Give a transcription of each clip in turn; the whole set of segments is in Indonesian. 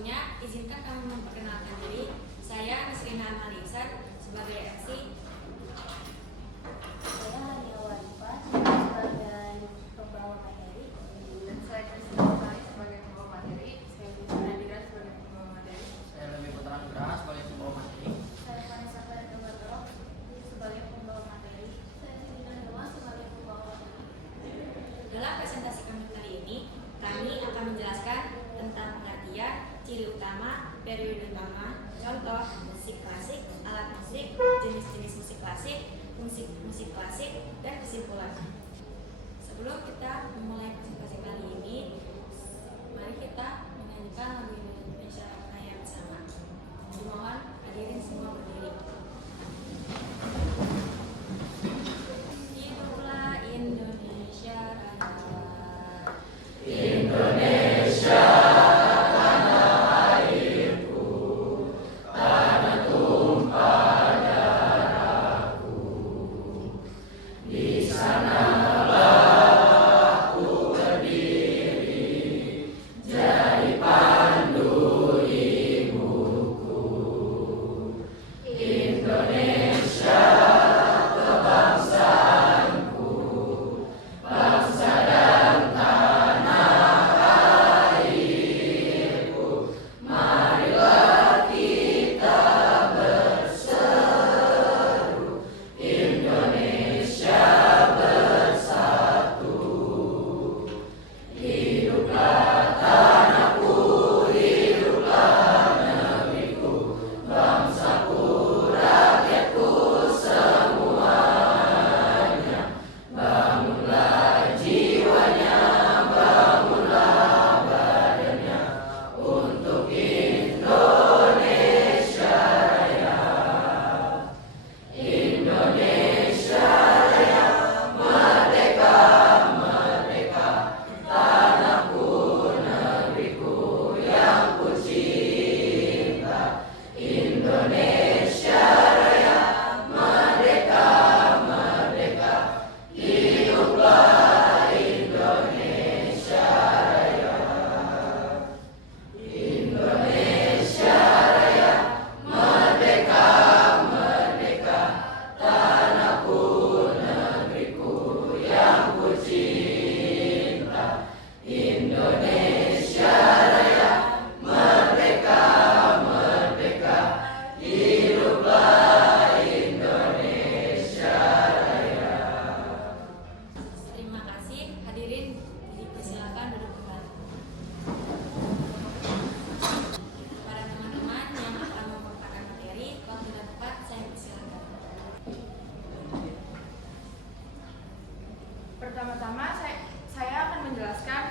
Sebelumnya, izinkan kami memperkenalkan diri. Saya Nisrina Amalisan sebagai MC. Saya Hania Warifa sebagai pembawa materi. Dan saya Kristina Sari sebagai pembawa materi. Saya Kristina Nadira sebagai pembawa materi. Saya Lebih Putra Nugraha sebagai pembawa materi. Saya Vanessa Fernando sebagai pembawa materi. Saya Sina Dewa sebagai pembawa materi. Dalam presentasi kami kali ini, kami akan menjelaskan tentang pengertian, ciri utama, periode utama, contoh musik klasik, alat musik, jenis-jenis musik klasik, musik klasik, dan kesimpulan. Sebelum kita memulai presentasi kali ini, mari kita menyanyikan lagu Indonesia Raya bersama. Dimohon hadirin semua berdiri. Hiduplah Indonesia Raya. Indonesia Terima kasih, hadirin dipersilakan duduk kembali. Para teman-teman yang akan memaparkan materi, waktu dan tempat saya persilakan. Pertama-tama saya akan menjelaskan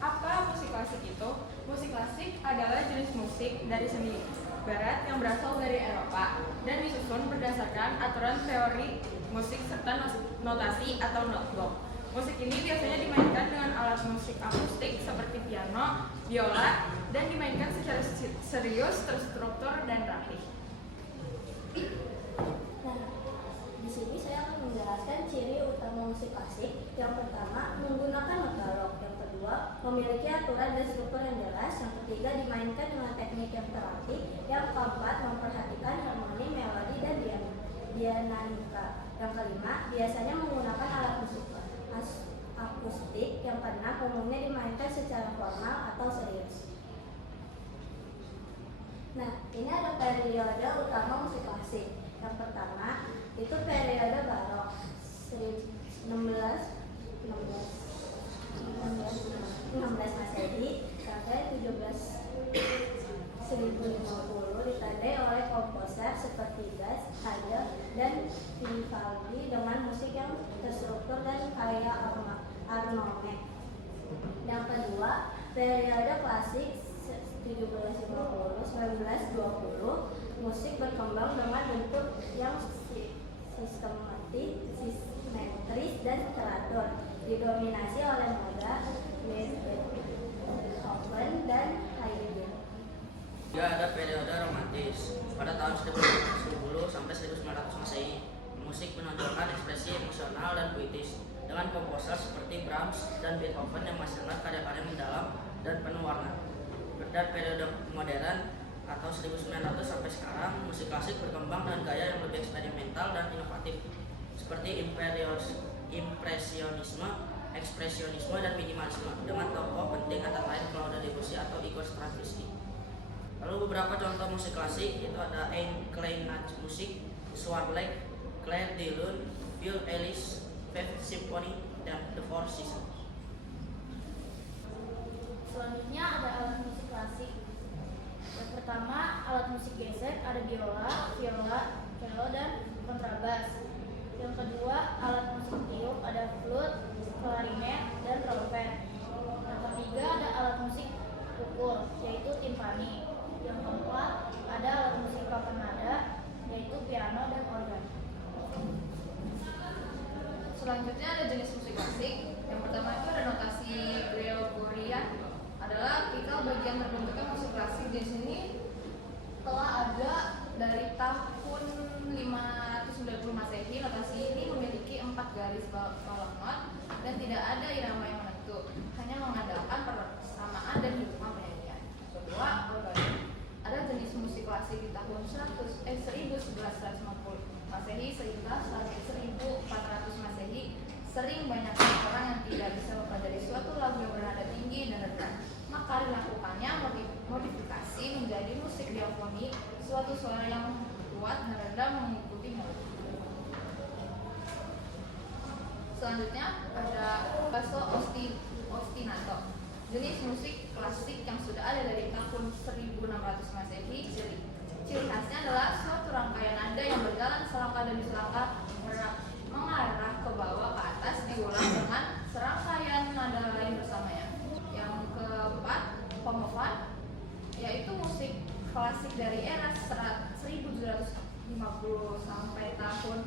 apa musik klasik itu. Musik klasik adalah jenis musik dari seni barat yang berasal dari Eropa dan disusun berdasarkan aturan teori musik serta notasi atau notebook. Musik ini biasanya dimainkan dengan alat musik akustik seperti piano, biola, dan dimainkan secara serius, terstruktur, dan rapi. Nah, di sini saya akan menjelaskan ciri utama musik klasik. Yang pertama, menggunakan nota rock. Yang kedua, memiliki aturan dan struktur yang jelas. Yang ketiga, dimainkan dengan teknik yang terapi. Yang keempat, memperhatikan harmoni, melodi, dan dinamika. Yang kelima, biasanya menggunakan alat musik akustik. Yang keenam, umumnya dimainkan secara formal atau serius. Nah, ini ada periode utama musik klasik. Yang pertama, itu periode barok 16 Masehi sampai 1050, ditandai oleh komposer seperti Bach, Handel, dan Vivaldi dengan musik yang terstruktur dan kaya armonik. Yang kedua, periode klasik 1750-1920, musik berkembang dengan bentuk yang simetris dan teratur, didominasi oleh Mozart, Beethoven, dan Haydn. Juga ada periode romantis. Pada tahun 1010 sampai 1900 Masehi, musik menonjolkan ekspresi emosional dan puitis dengan komposer seperti Brahms dan Beethoven yang menghasilkan karya-karya mendalam dan penuh warna. dan periode modern atau 1900 sampai sekarang, musik klasik berkembang dengan gaya yang lebih eksperimental dan inovatif seperti impresionisme, ekspresionisme, dan minimalisme dengan tokoh penting antara lain Claude Debussy atau Igor Stravinsky. Lalu beberapa contoh musik klasik itu ada Ein Klein Nachtmusik, Swartleg, Clair de Lune, Bill Ellis, Fifth Symphony, dan The Four Seasons. Selanjutnya ada alat musik klasik. Yang pertama, alat musik gesek ada biola, viola, cello, dan kontrabas. Yang kedua, alat musik tiup ada flute, klarinet, dan trompet. Yang ketiga, ada alat musik ukur, yaitu timpani. Yang keempat, ada alat musik papan nada, yaitu piano dan organ. Selanjutnya ada jenis musik klasik. Yang pertama itu ada notasi Gregorian, adalah cikal bagian terbentuknya musik klasik. Di sini telah ada dari tahun 590 Masehi. Notasi ini memiliki 4 garis bawah not dan tidak ada irama yang menentu, hanya mengandalkan persamaan dan hikmah penyanyian. Kedua, organ. Ada jenis musik klasik di tahun 1150 Masehi sehingga 1400 Masehi. Sering banyak orang yang tidak bisa mempelajari suatu lagu yang bernada tinggi dan rendah, maka dilakukannya modifikasi menjadi musik diafoni, suatu suara yang kuat dan rendah mengikuti melodi. Selanjutnya ada basso ostinato, jenis musik klasik yang sudah ada dari tahun 1600 Masehi. Ciri khasnya adalah suatu rangkaian nada yang berjalan selangkah demi selangkah mengarah ke bawah ke atas diulang dengan serangkaian nada lain bersamanya. Yang keempat, homophone, yaitu musik klasik dari era 1750 sampai tahun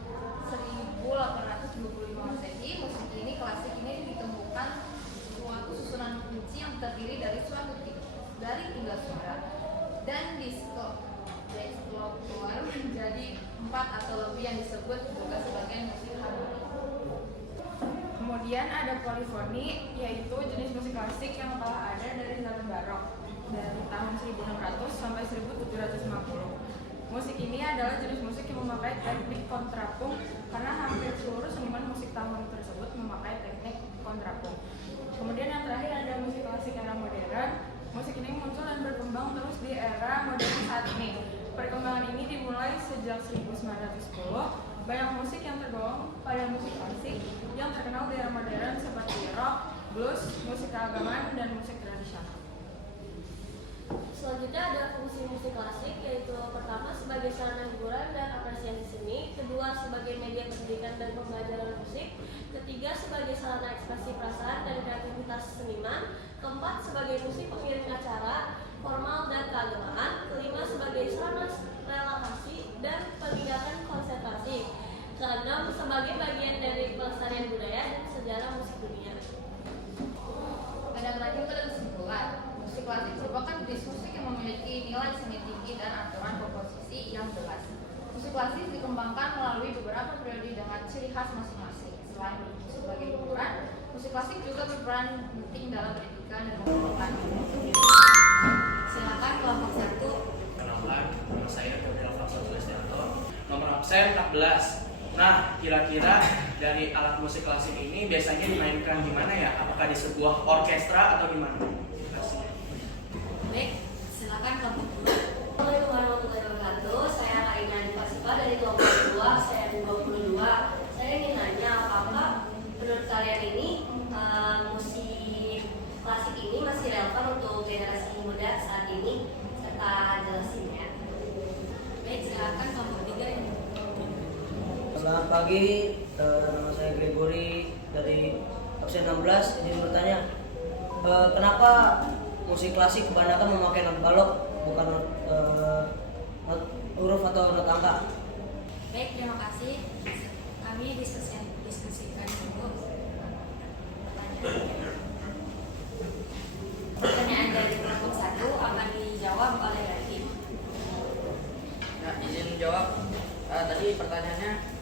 1825 Masehi. Musik ini klasik ini ditemukan suatu susunan kunci yang terdiri dari tiga suara dan keluar menjadi 4 atau lebih yang disebut juga sebagai musik harmoni. Kemudian ada polifoni, yaitu jenis musik klasik yang telah ada dari zaman barok dari tahun 1600 sampai 1750. Musik ini adalah jenis musik yang memakai teknik kontrapung karena hampir seluruh seniman musik tahun tersebut memakai teknik kontrapung. Kemudian yang terakhir ada musik klasik era modern. Musik ini muncul dan berkembang terus di era modern saat ini. Perkembangan ini dimulai sejak 1910. Banyak musik yang tergolong pada musik klasik yang terkenal di era modern seperti rock, blues, musik keagamaan, dan musik tradisional. Selanjutnya ada fungsi musik klasik, yaitu pertama sebagai sarana hiburan dan apresiasi seni, kedua sebagai media pendidikan dan pembelajaran musik, ketiga sebagai sarana ekspresi perasaan dan kreativitas seniman, keempat sebagai musik pengiring acara formal dan keagamaan, kelima sebagai sarana relaksasi dan pendidikan konsentrasi, keenam sebagai bagian dari pelestarian budaya dan sejarah musik dunia. Dan lanjut ke kesimpulan. Musik klasik merupakan jenis musik yang memiliki nilai seni tinggi dan aturan komposisi yang jelas. Musik klasik dikembangkan melalui beberapa periode dengan ciri khas masing-masing. Selain sebagai hiburan, musik klasik juga berperan penting dalam pendidikan dan pengembangan. Silakan kelompok 1. Kenalkan, nama saya Dodi Alfonso Celestianto. Nomor absen 14. Nah, kira-kira dari alat musik klasik ini biasanya dimainkan di mana ya? Apakah di sebuah orkestra atau di mana? Baik, silakan kelompok 2. Assalamualaikum warahmatullahi wabarakatuh. Saya Karina Dipasipa dari kelompok 2, saya 22. Saya ingin nanya, apakah menurut kalian ini musik klasik ini masih relevan untuk generasi muda saat ini, serta jelasinnya? Baik, silakan kelompok 3 ya. Selamat pagi, nama saya Gregory dari absen 16. Izin bertanya, kenapa musik klasik kebanyakan memakai not balok bukan not huruf atau not angka? Baik, terima kasih. Kami diskusikan dulu pertanyaan dari kelompok 1 akan dijawab oleh Rafi. Nah, izin jawab. Tadi pertanyaannya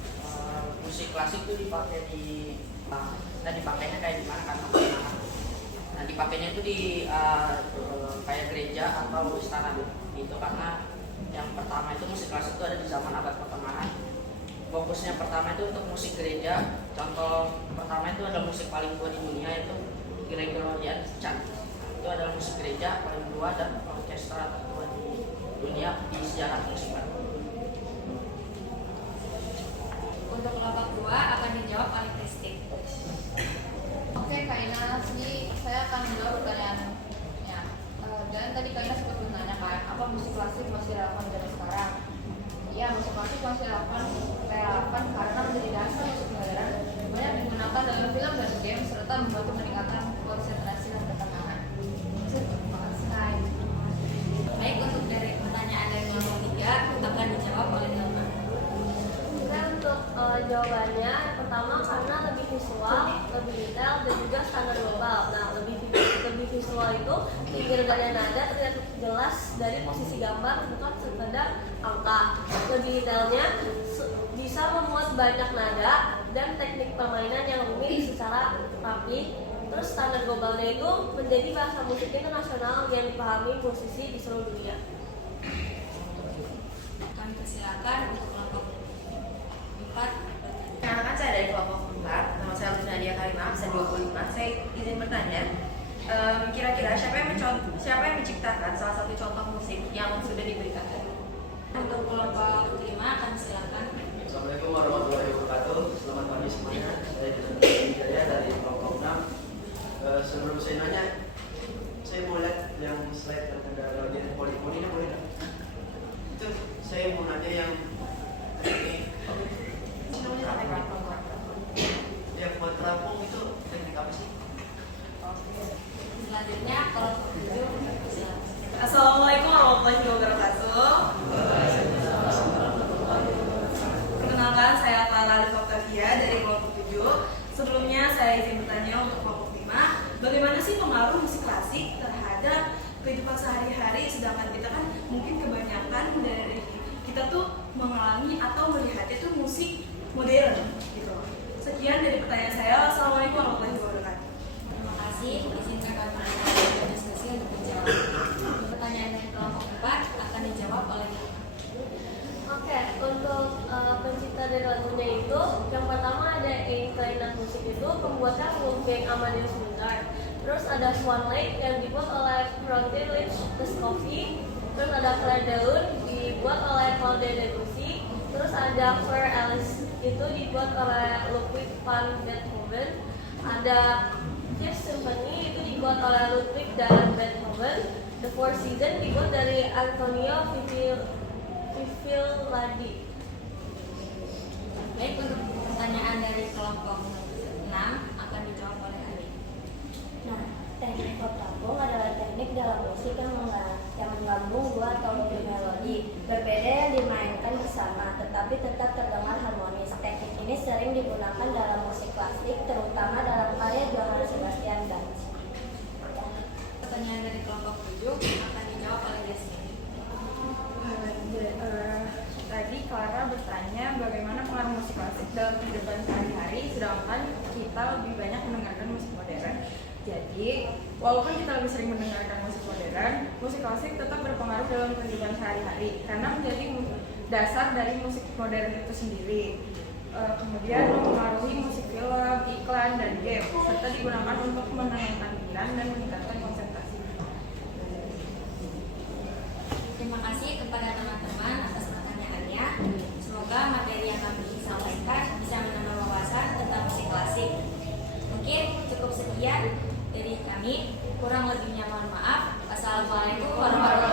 musik klasik itu dipakai dipakainya kayak gimana kan? Nah, Nah, dipakainya itu di kayak gereja atau istana itu karena yang pertama itu musik klasik itu ada di zaman abad pertengahan. Fokusnya pertama itu untuk musik gereja. Contoh pertama itu ada musik paling tua di dunia yaitu Gregorian chant. Itu adalah musik gereja paling tua dan orkestra tertua di dunia di sejarah musik barat. Untuk kelompok 2 akan dijawab oleh Kristik. Oke, Kak Ina, sini saya akan menjawab pertanyaannya. Dan tadi Kak Ina sempat menanyakan apa musik klasik masih relevan zaman sekarang. Ya, musik klasik masih relevan karena menjadi dasar musik modern, banyak digunakan dalam film dan game serta membantu meningkatkan konsentrasi dan ketenangan. Terima kasih. Baik, untuk dari pertanyaan dari kelompok 3 akan dijawab oleh Delma. Oke, untuk jawabannya pertama karena lebih visual, lebih detail dan juga standar global. Nah, lebih visual itu irama nada terlihat jelas dari posisi gambar, bukan sekedar angka. Lebih detailnya bisa memuat banyak nada dan teknik permainan yang rumit secara rapi. Terus standar globalnya itu menjadi bahasa musik internasional yang dipahami musisi di seluruh dunia. Kami persilakan untuk kelompok 4. Perkenalkan, saya dari kelompok 4. Nama saya Nadia Karima, saya 25. Saya izin bertanya, kira-kira siapa yang menciptakan salah satu contoh musik yang sudah diberikan tadi? Untuk kelompok 5 akan silakan. Assalamualaikum warahmatullahi wabarakatuh. Selamat pagi semuanya. Saya Jaya dari kelompok 6. Sebelum saya nanya, saya mau lihat yang slide terkait dengan polifoninya boleh nggak? Itu saya mau nanya yang teknik yang buat terapung itu teknik apa sih? Selanjutnya kelompok 7 silakan. Assalamualaikum warahmatullahi wabarakatuh. Perkenalkan, saya Clara Alifaktavia dari kelompok 7. Sebelumnya saya izin bertanya untuk kelompok 5, bagaimana sih pengaruh musik klasik terhadap kehidupan sehari-hari, sedangkan kita kan mungkin kebanyakan dari kita tuh mengalami atau melihatnya tuh musik modern gitu. Sekian dari pertanyaan saya. Assalamualaikum warahmatullahi wabarakatuh. Terima kasih. Izinkan kami melanjutkan diskusi untuk menjawab. Pertanyaan dari kelompok 4 akan dijawab oleh Delma. Oke, untuk pencipta dari lagunya itu, yang pertama ada Klein Musik itu pembuatnya Wolfgang Amadeus Mozart. Terus ada Swan Lake yang dibuat oleh Friedrich Prokofiev. Terus ada Clair de Lune dibuat oleh Claude Debussy. Terus ada Fleur Alice itu dibuat oleh Ludwig van Beethoven. Ada Fifth Symphony itu dibuat oleh Ludwig dan Beethoven. The Four Seasons dibuat dari Antonio Vivaldi. Baik, untuk pertanyaan dari kelompok 6 akan dijawab oleh Adi. Nah, teknik kontrapung adalah teknik dalam musik yang menggabung dua atau lebih melodi berbeda yang dimainkan bersama, tetapi tetap terdengar harmonis. Teknik ini sering digunakan dalam musik klasik, terutama dalam karya Johann Sebastian Bach. Pertanyaan dari kelompok 7 akan dijawab oleh Yasmin. Tadi Clara bertanya bagaimana pengaruh musik klasik dalam kehidupan sehari-hari, sedangkan kita lebih banyak mendengarkan musik modern. Jadi, walaupun kita lebih sering mendengarkan musik modern, musik klasik tetap berpengaruh dalam kehidupan sehari-hari karena menjadi dasar dari musik modern itu sendiri. Kemudian mempengaruhi musik film, iklan, dan game, serta digunakan untuk menenangkan pikiran dan meningkatkan konsentrasi. Terima kasih kepada teman-teman atas pertanyaannya. Semoga materi yang kami sampaikan bisa menambah wawasan tentang musik klasik. Mungkin cukup sekian dari kami. Kurang lebihnya mohon maaf. Wassalamualaikum warahmatullahi wabarakatuh.